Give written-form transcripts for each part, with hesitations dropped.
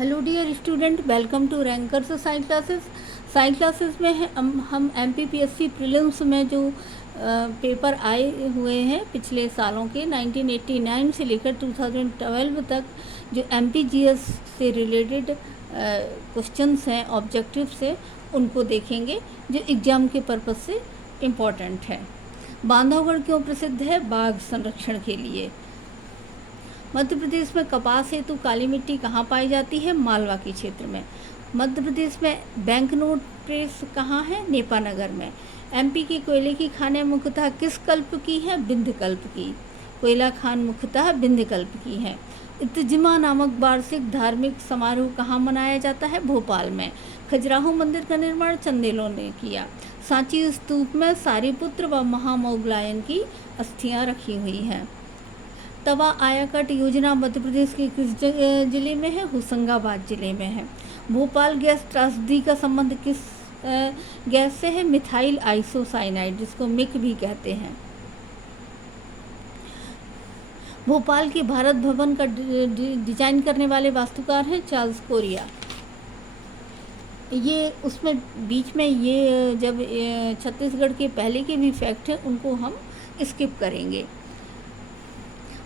Hello dear student, welcome to Rankers Science Classes. Science classes में हम MPPSC prelims में जो पेपर आए हुए हैं पिछले सालों के 1989 से लेकर 2012 तक, जो MPGS से रिलेटेड क्वेश्चंस हैं, ऑब्जेक्टिव्स हैं, उनको देखेंगे जो एग्ज़ाम के पर्पज़ से इम्पॉर्टेंट है। बांधवगढ़ क्यों प्रसिद्ध है? बाघ संरक्षण के लिए। मध्य प्रदेश में कपास हेतु काली मिट्टी कहाँ पाई जाती है? मालवा के क्षेत्र में। मध्य प्रदेश में बैंक नोट प्रेस कहाँ है? नेपानगर में। MP की कोयले की खानें मुख्यतः किस कल्प की है? विंध्य कल्प की। कोयला खान मुख्यतः विंध्य कल्प की है। इत्तिजिमा नामक वार्षिक धार्मिक समारोह कहाँ मनाया जाता है? भोपाल में। खजुराहो मंदिर का निर्माण चंदेलों ने किया। सांची स्तूप में सारीपुत्र व महामौगलायन की अस्थियां रखी हुई हैं। तवा आयाकट योजना मध्य प्रदेश के किस जिले में है? होशंगाबाद जिले में है। भोपाल गैस त्रासदी का संबंध किस गैस से है? मिथाइल आइसोसाइनाइड, जिसको मिक भी कहते हैं। भोपाल के भारत भवन का डिजाइन करने वाले वास्तुकार हैं चार्ल्स कोरिया। ये उसमें बीच में ये जब छत्तीसगढ़ के पहले के भी फैक्ट हैं, उनको हम स्किप करेंगे।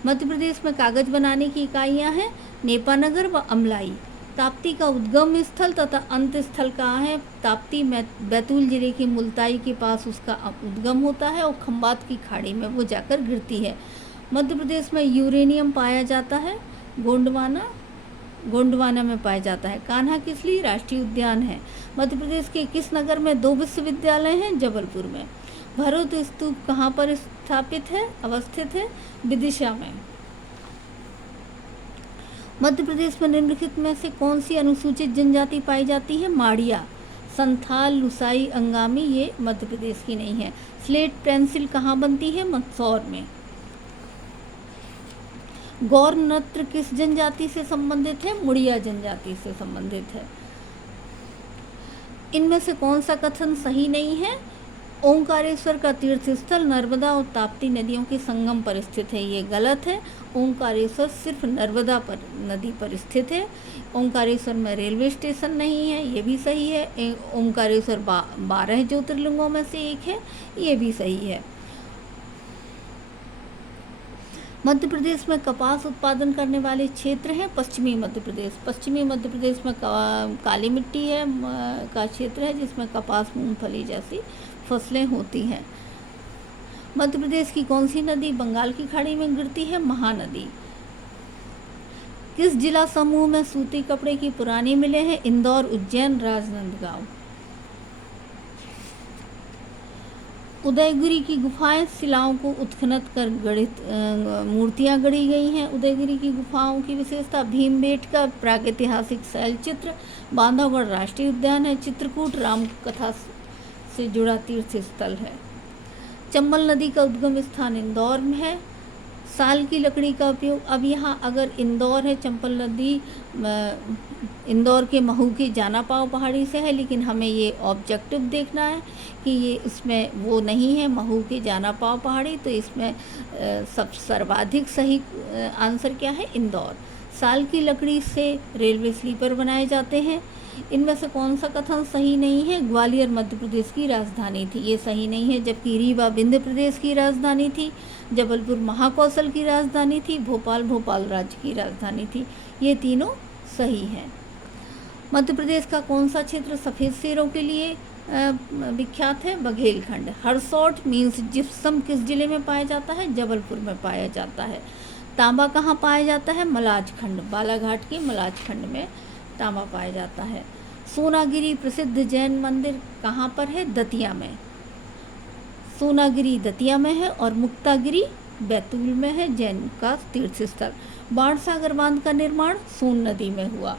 मध्य प्रदेश में कागज बनाने की इकाइयां हैं नेपानगर व अमलाई। ताप्ती का उद्गम स्थल तथा अंत स्थल कहाँ है? ताप्ती बैतूल जिले के मुल्ताई के पास उसका उद्गम होता है और खंबात की खाड़ी में वो जाकर गिरती है। मध्य प्रदेश में यूरेनियम पाया जाता है गोंडवाना में पाया जाता है। कान्हा किसली राष्ट्रीय उद्यान है। मध्य प्रदेश के किस नगर में 2 विश्वविद्यालय हैं? जबलपुर में। भरूच स्तूप कहाँ पर अवस्थित है? विदिशा में। मध्य प्रदेश में निम्नलिखित में से कौन सी अनुसूचित जनजाति पाई जाती है? माड़िया, संथाल, लुसाई, अंगामी। ये मध्य प्रदेश की नहीं है। स्लेट पेंसिल कहाँ बनती है? मंदसौर में। गौर नृत्य किस जनजाति से संबंधित है? मुड़िया जनजाति से संबंधित है। इनमें से कौन सा कथन सही नहीं है? ओंकारेश्वर का तीर्थ स्थल नर्मदा और ताप्ती नदियों के संगम पर स्थित है। ये गलत है। ओंकारेश्वर सिर्फ नर्मदा पर नदी पर स्थित है। ओंकारेश्वर में रेलवे स्टेशन नहीं है, ये भी सही है। ओंकारेश्वर 12 ज्योतिर्लिंगों में से एक है, ये भी सही है। मध्य प्रदेश में कपास उत्पादन करने वाले क्षेत्र हैं पश्चिमी मध्य प्रदेश। पश्चिमी मध्य प्रदेश में काली मिट्टी है का क्षेत्र है, जिसमें कपास, मूंगफली जैसी फसलें होती हैं। मध्य प्रदेश की कौन सी नदी बंगाल की खाड़ी में गिरती है? महानदी। किस जिला समूह में सूती कपड़े की पुरानी मिलें हैं? इंदौर, उज्जैन, राजनांदगांव। उदयगिरी की गुफाएं शिलाओं को उत्खनन कर गढ़ित मूर्तियां गढ़ी गई हैं। उदयगिरी की गुफाओं की विशेषता भीमबेटका प्रागैतिहासिक शैलचित्र। बांधवगढ़ राष्ट्रीय उद्यान है। चित्रकूट राम कथा से जुड़ा तीर्थ स्थल है। चंबल नदी का उद्गम स्थान इंदौर में है। साल की लकड़ी का उपयोग, अब यहाँ अगर इंदौर है, चंबल नदी इंदौर के महू की जानापाव पहाड़ी से है, लेकिन हमें ये ऑब्जेक्टिव देखना है कि ये इसमें वो नहीं है महू की जानापाव पहाड़ी, तो इसमें सब सर्वाधिक सही आंसर क्या है? इंदौर। साल की लकड़ी से रेलवे स्लीपर बनाए जाते हैं। इनमें से कौन सा कथन सही नहीं है? ग्वालियर मध्य प्रदेश की राजधानी थी, ये सही नहीं है। जबकि रीवा विंध्य प्रदेश की राजधानी थी। जबलपुर महाकौशल की राजधानी थी। भोपाल राज्य की राजधानी थी। ये तीनों सही हैं। मध्य प्रदेश का कौन सा क्षेत्र सफ़ेद शेरों के लिए विख्यात है? बघेलखंड। हरसौट मीन्स जिप्सम किस जिले में पाया जाता है? जबलपुर में पाया जाता है। तांबा कहाँ पाया जाता है? मलाजखंड। बालाघाट के मलाजखंड में तांबा पाया जाता है। सोनागिरी प्रसिद्ध जैन मंदिर कहाँ पर है? दतिया में। सोनागिरी दतिया में है और मुक्तागिरी बैतूल में है, जैन का तीर्थ स्थल। बाणसागर बांध का निर्माण सोन नदी में हुआ।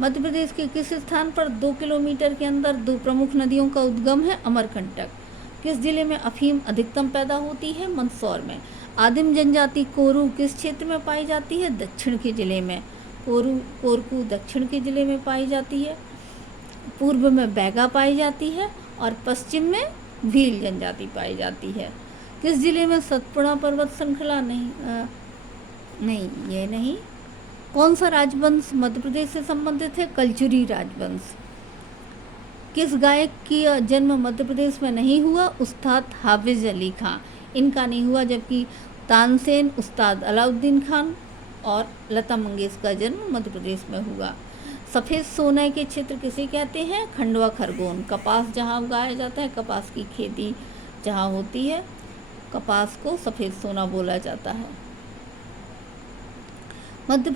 मध्य प्रदेश के किस स्थान पर 2 किलोमीटर के अंदर 2 प्रमुख नदियों का उद्गम है? अमरकंटक। किस जिले में अफीम अधिकतम पैदा होती है? मंदसौर में। आदिम जनजाति कोरू किस क्षेत्र में पाई जाती है? दक्षिण के जिले में। कोरकू दक्षिण के जिले में पाई जाती है। पूर्व में बैगा पाई जाती है और पश्चिम में भील जनजाति पाई जाती है। किस जिले में सतपुड़ा पर्वत श्रृंखला नहीं, ये नहीं, कौन सा राजवंश मध्य प्रदेश से संबंधित है? कलचुरी राजवंश। किस गायक की जन्म मध्य प्रदेश में नहीं हुआ? उस्ताद हाफिज अली खां। इनका नहीं हुआ, जबकि तानसेन, उस्ताद अलाउद्दीन खान और लता मंगेशकर का जन्म मध्य प्रदेश में हुआ। सफ़ेद सोने के क्षेत्र किसे कहते हैं? खंडवा खरगोन। कपास जहाँ उगाया जाता है, कपास की खेती जहाँ होती है, कपास को सफ़ेद सोना बोला जाता है। मध्य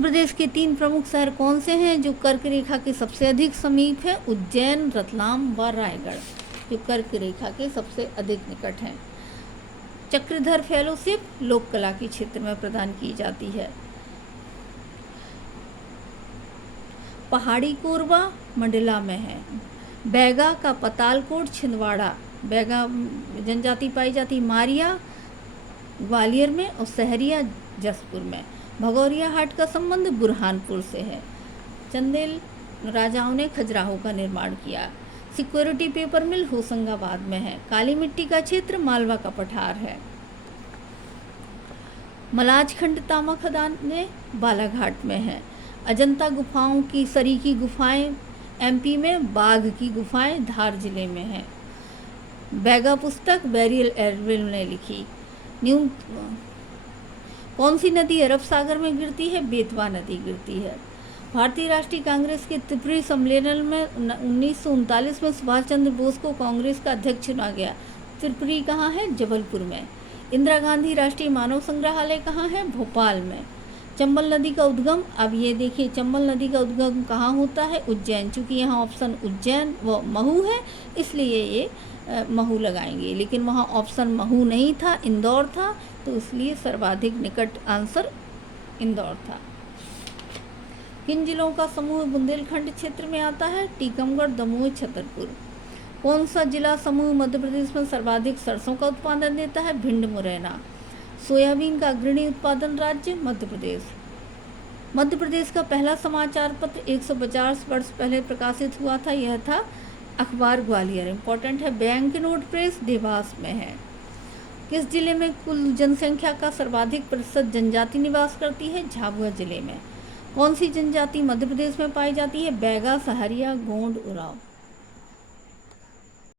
प्रदेश के 3 प्रमुख शहर कौन से हैं जो कर्क रेखा के सबसे अधिक समीप है? उज्जैन, रतलाम व रायगढ़, जो कर्क रेखा के सबसे अधिक निकट हैं। चक्रधर फेलोशिप लोक कला के क्षेत्र में प्रदान की जाती है। पहाड़ी कोरबा मंडला में है। बैगा का पतालकोट छिंदवाड़ा, बैगा जनजाति पाई जाती मारिया ग्वालियर में और सहरिया जसपुर में। भगौरिया हाट का संबंध बुरहानपुर से है। चंदेल राजाओं ने खजुराहो का निर्माण किया। सिक्योरिटी पेपर मिल होशंगाबाद में है। काली मिट्टी का क्षेत्र मालवा का पठार है। मलाजखंड तामा खदान में बालाघाट में है। अजंता गुफाओं की सरीकी गुफाएं एमपी में, बाघ की गुफाएं धार जिले में है। बैगा पुस्तक बेरियल एरविल ने लिखी। कौन सी नदी अरब सागर में गिरती है? बेतवा नदी गिरती है। भारतीय राष्ट्रीय कांग्रेस के त्रिपुरी सम्मेलन में 1939 में सुभाष चंद्र बोस को कांग्रेस का अध्यक्ष चुना गया। त्रिपुरी कहाँ है? जबलपुर में। इंदिरा गांधी राष्ट्रीय मानव संग्रहालय कहाँ है? भोपाल में। चंबल नदी का उद्गम, अब ये देखिए चंबल नदी का उद्गम कहाँ होता है? उज्जैन। चूँकि यहाँ ऑप्शन उज्जैन व महू है, इसलिए ये महू लगाएंगे, लेकिन वहाँ ऑप्शन महू नहीं था, इंदौर था, तो इसलिए सर्वाधिक निकट आंसर इंदौर था। किन जिलों का समूह बुंदेलखंड क्षेत्र में आता है? टीकमगढ़, दमोह, छतरपुर। कौन सा जिला समूह मध्य प्रदेश में सर्वाधिक सरसों का उत्पादन देता है? भिंड, मुरैना। सोयाबीन का अग्रणी उत्पादन राज्य मध्य प्रदेश। मध्य प्रदेश का पहला समाचार पत्र 150 वर्ष पहले प्रकाशित हुआ था, यह था अखबार ग्वालियर। इम्पोर्टेंट है। बैंक नोट प्रेस देवास में है। किस जिले में कुल जनसंख्या का सर्वाधिक प्रतिशत जनजाति निवास करती है? झाबुआ जिले में। कौन सी जनजाति मध्य प्रदेश में पाई जाती है? बैगा, सहरिया, गोंड, उरांव।